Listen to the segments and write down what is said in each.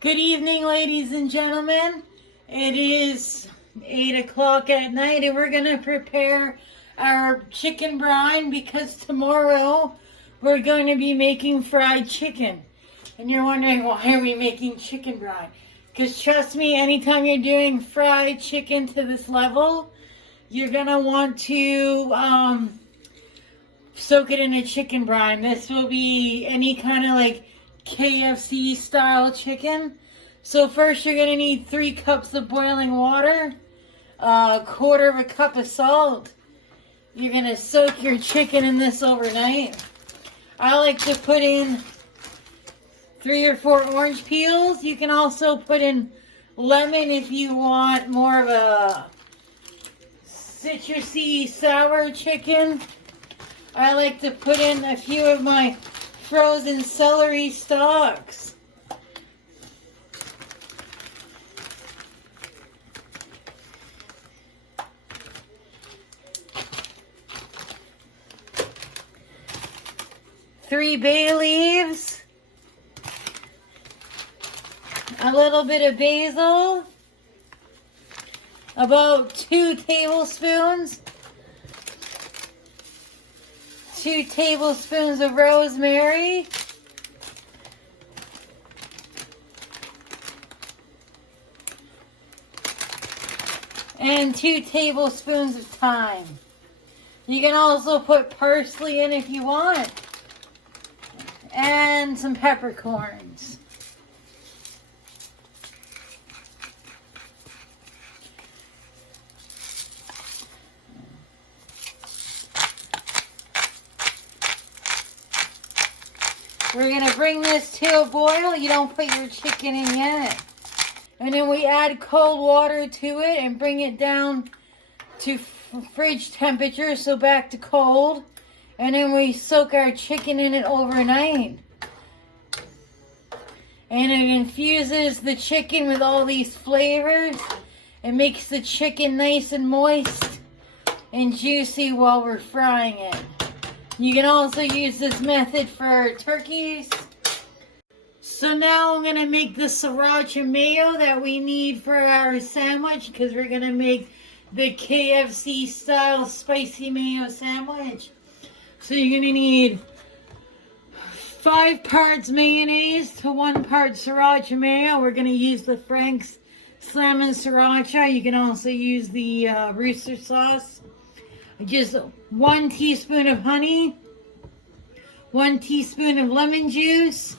Good evening, ladies and gentlemen. It is 8 o'clock at night and we're going to prepare our chicken brine because tomorrow we're going to be making fried chicken. And you're wondering, why are we making chicken brine? Because trust me, anytime you're doing fried chicken to this level, you're going to want to soak it in a chicken brine. This will be any kind of like KFC style chicken. So first you're going to need 3 cups of boiling water, a quarter of a cup of salt. You're going to soak your chicken in this overnight. I like to put in 3 or 4 orange peels. You can also put in lemon if you want more of a citrusy sour chicken. I like to put in a few of my frozen celery stalks. Three bay leaves, a little bit of basil, about 2 tablespoons, 2 tablespoons of rosemary, and 2 tablespoons of thyme. You can also put parsley in if you want, and some peppercorns. We're going to bring this to a boil. You don't put your chicken in yet. And then we add cold water to it and bring it down to fridge temperature, so back to cold. And then we soak our chicken in it overnight. And it infuses the chicken with all these flavors. It makes the chicken nice and moist and juicy while we're frying it. You can also use this method for turkeys. So now I'm going to make the Sriracha Mayo that we need for our sandwich, because we're going to make the KFC style spicy mayo sandwich. So you're going to need 5 parts mayonnaise to 1 part Sriracha Mayo. We're going to use the Frank's Slammin' Sriracha. You can also use the Rooster sauce. Just 1 teaspoon of honey, 1 teaspoon of lemon juice,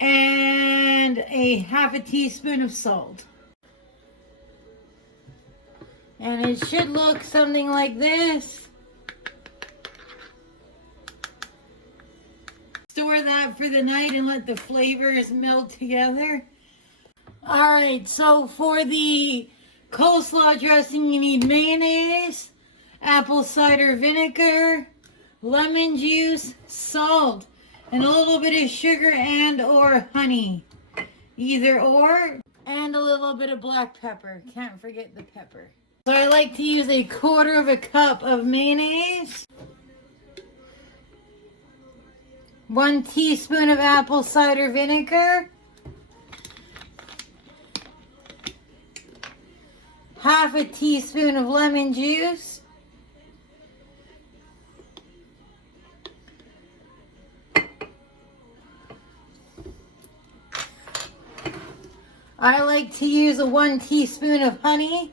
and a ½ teaspoon of salt. And it should look something like this. Store that for the night and let the flavors melt together. Alright, so for the coleslaw dressing, you need mayonnaise, apple cider vinegar, lemon juice, salt, and a little bit of sugar and or honey. Either or. And a little bit of black pepper. Can't forget the pepper. So I like to use a quarter of a cup of mayonnaise, 1 teaspoon of apple cider vinegar, ½ teaspoon of lemon juice, I like to use a 1 teaspoon of honey,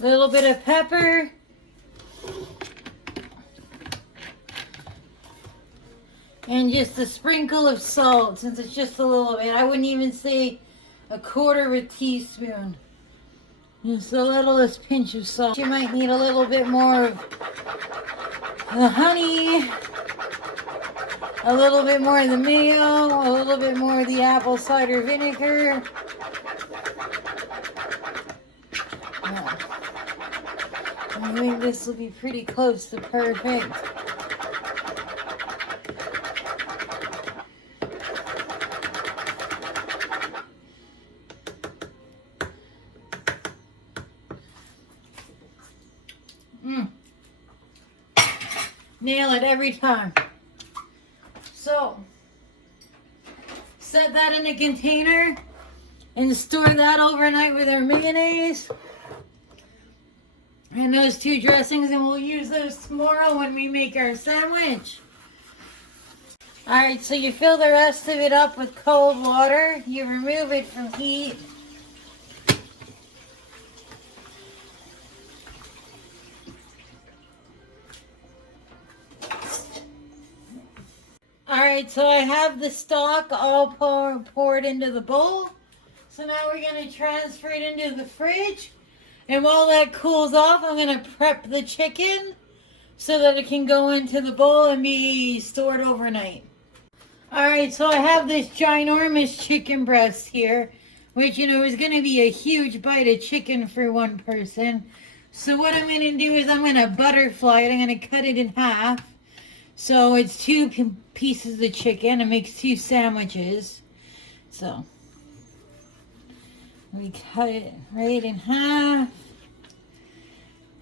a little bit of pepper, and just a sprinkle of salt, since it's just a little bit. I wouldn't even say a quarter of a teaspoon. Just the littlest pinch of salt. You might need a little bit more of the honey, a little bit more of the mayo, a little bit more of the apple cider vinegar. Yeah. I think this will be pretty close to perfect. Nail it every time. So, set that in a container and store that overnight with our mayonnaise and those two dressings, and we'll use those tomorrow when we make our sandwich. Alright, so you fill the rest of it up with cold water. You remove it from heat. Alright, so I have the stock all poured into the bowl. So now we're going to transfer it into the fridge. And while that cools off, I'm going to prep the chicken so that it can go into the bowl and be stored overnight. Alright, so I have this ginormous chicken breast here, which, you know, is going to be a huge bite of chicken for one person. So what I'm going to do is I'm going to butterfly it. I'm going to cut it in half. So it's two pieces of chicken. It makes two sandwiches. So we cut it right in half.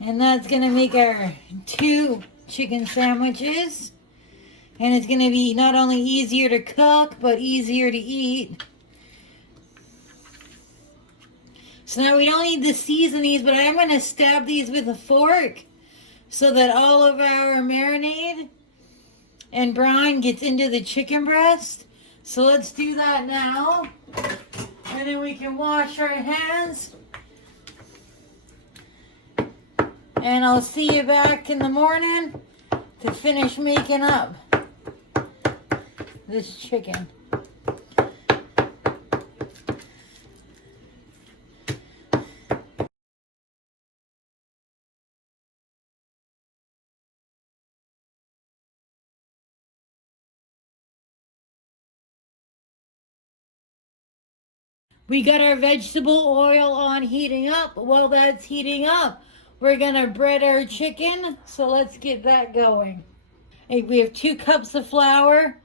And that's going to make our two chicken sandwiches. And it's going to be not only easier to cook, but easier to eat. So now we don't need to season these, but I'm going to stab these with a fork so that all of our marinade and brine gets into the chicken breast. So let's do that now. And then we can wash our hands. And I'll see you back in the morning to finish making up this chicken. We got our vegetable oil on heating up. While that's heating up, we're gonna bread our chicken. So let's get that going. Hey, we have 2 cups of flour,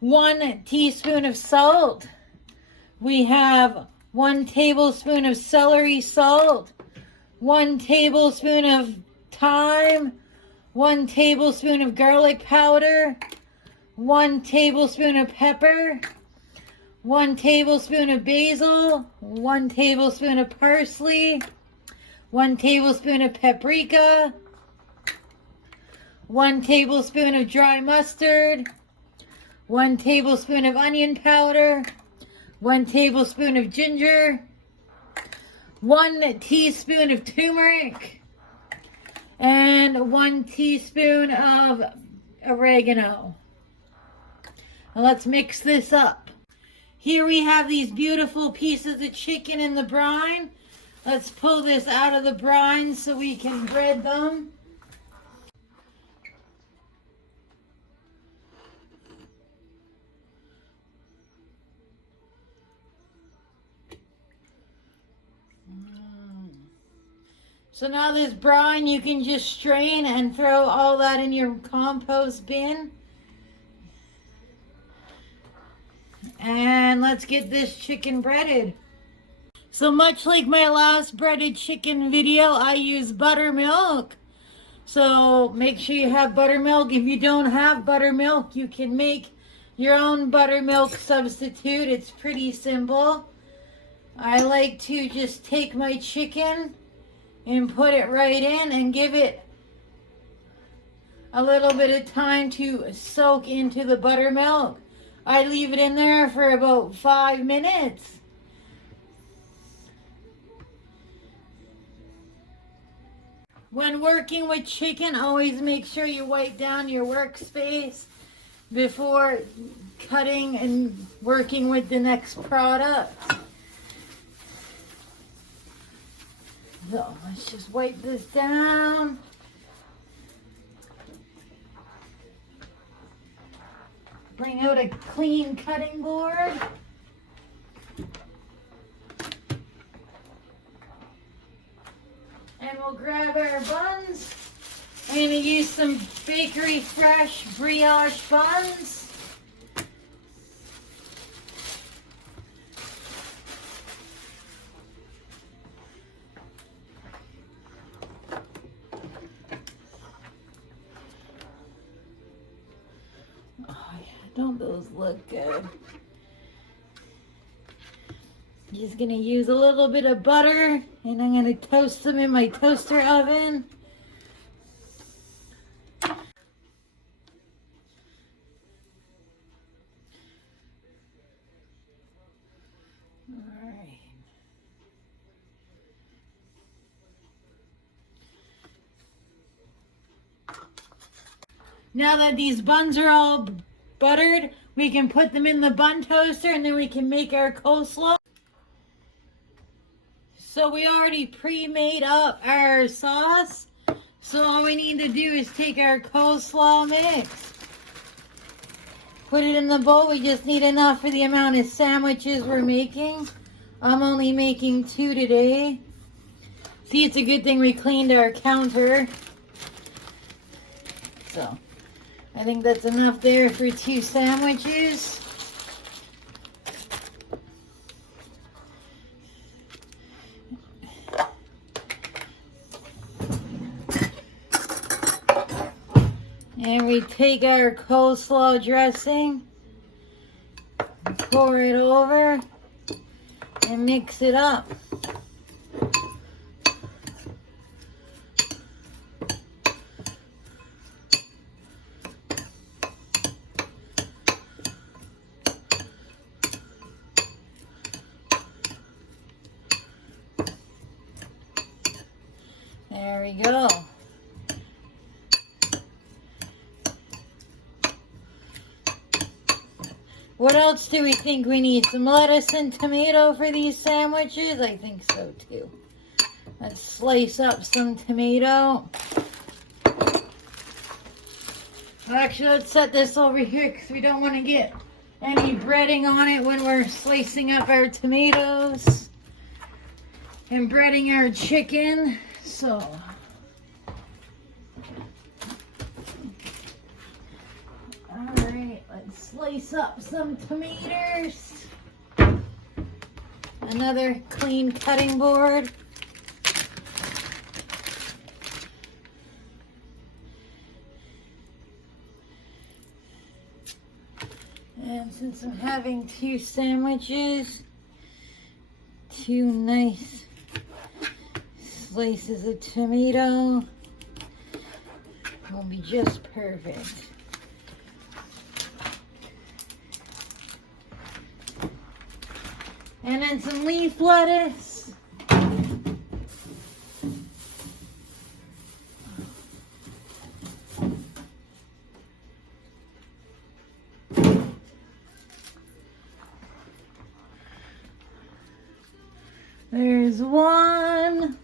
1 teaspoon of salt. We have 1 tablespoon of celery salt, 1 tablespoon of thyme, 1 tablespoon of garlic powder, 1 tablespoon of pepper, 1 tablespoon of basil, 1 tablespoon of parsley, 1 tablespoon of paprika, 1 tablespoon of dry mustard, 1 tablespoon of onion powder, 1 tablespoon of ginger, 1 teaspoon of turmeric, and 1 teaspoon of oregano. Now let's mix this up. Here we have these beautiful pieces of chicken in the brine. Let's pull this out of the brine so we can bread them. So now this brine you can just strain and throw all that in your compost bin. And let's get this chicken breaded. So much like my last breaded chicken video, I use buttermilk. So make sure you have buttermilk. If you don't have buttermilk, you can make your own buttermilk substitute. It's pretty simple. I like to just take my chicken and put it right in and give it a little bit of time to soak into the buttermilk. I leave it in there for about 5 minutes. When working with chicken, always make sure you wipe down your workspace before cutting and working with the next product. Let's just wipe this down. Bring out a clean cutting board. And we'll grab our buns. I'm going to use some bakery fresh brioche buns. Don't those look good? Just gonna use a little bit of butter and I'm gonna toast them in my toaster oven. Alright. Now that these buns are all buttered, we can put them in the bun toaster and then we can make our coleslaw. So we already pre-made up our sauce. So all we need to do is take our coleslaw mix, put it in the bowl. We just need enough for the amount of sandwiches we're making. I'm only making 2 today. See, it's a good thing we cleaned our counter. So I think that's enough there for 2 sandwiches. And we take our coleslaw dressing, pour it over, and mix it up. There we go. What else do we think we need? Some lettuce and tomato for these sandwiches? I think so too. Let's slice up some tomato. Actually, let's set this over here because we don't want to get any breading on it when we're slicing up our tomatoes and breading our chicken. So, alright, let's slice up some tomatoes. Another clean cutting board. And since I'm having 2 sandwiches, 2 nice slices of tomato will be just perfect. And then some leaf lettuce. There's one.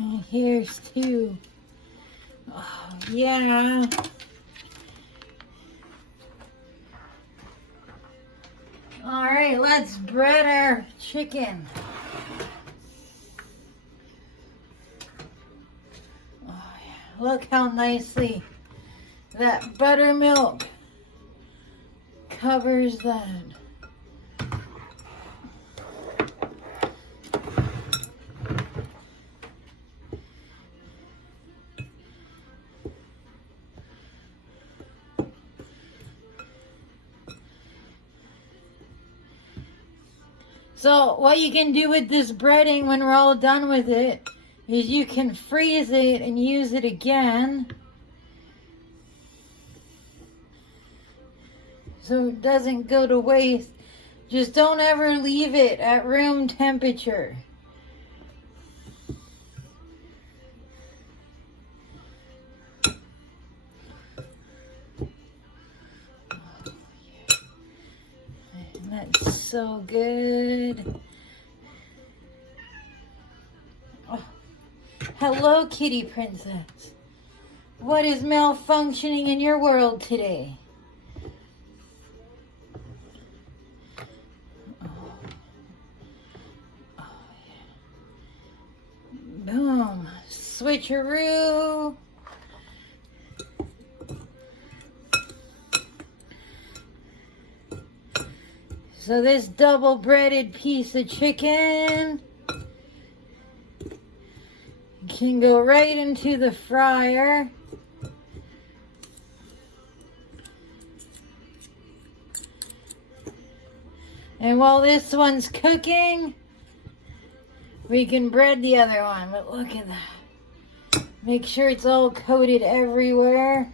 And here's 2. Oh, yeah. All right, let's bread our chicken. Oh, yeah. Look how nicely that buttermilk covers that. So what you can do with this breading when we're all done with it is you can freeze it and use it again. so it doesn't go to waste. Just don't ever leave it at room temperature. That's so good. Oh. Hello, kitty princess. What is malfunctioning in your world today? Boom. Switcheroo. So this double breaded piece of chicken can go right into the fryer. And while this one's cooking, we can bread the other one. But look at that. Make sure it's all coated everywhere.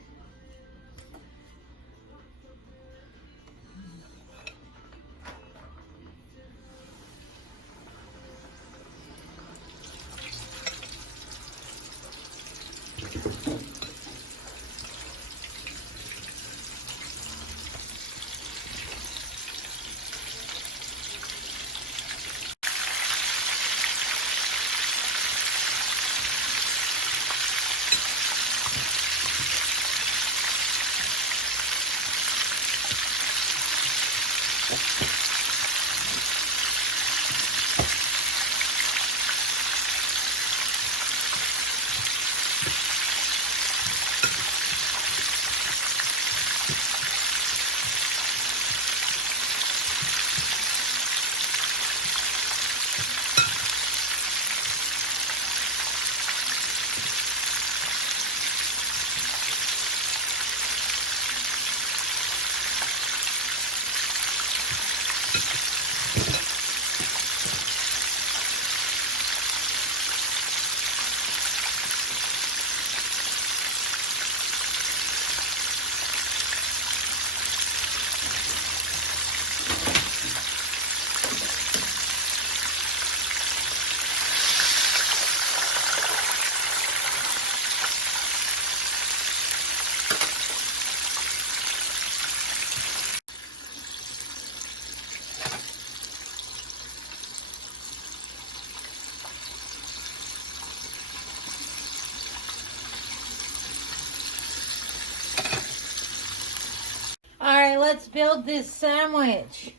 Alright, let's build this sandwich.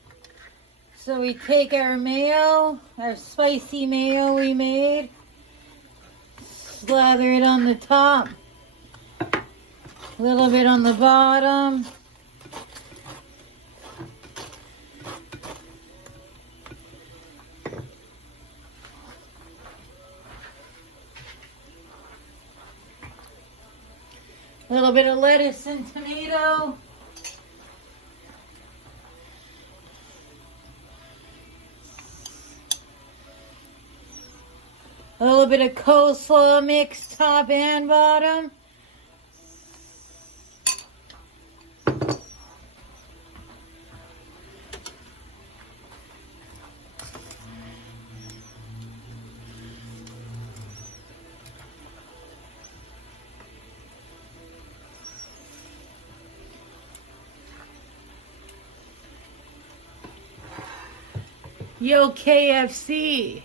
So we take our mayo, our spicy mayo we made, slather it on the top, a little bit on the bottom. A little bit of lettuce and tomato. A little bit of coleslaw mix, top and bottom. Yo, KFC.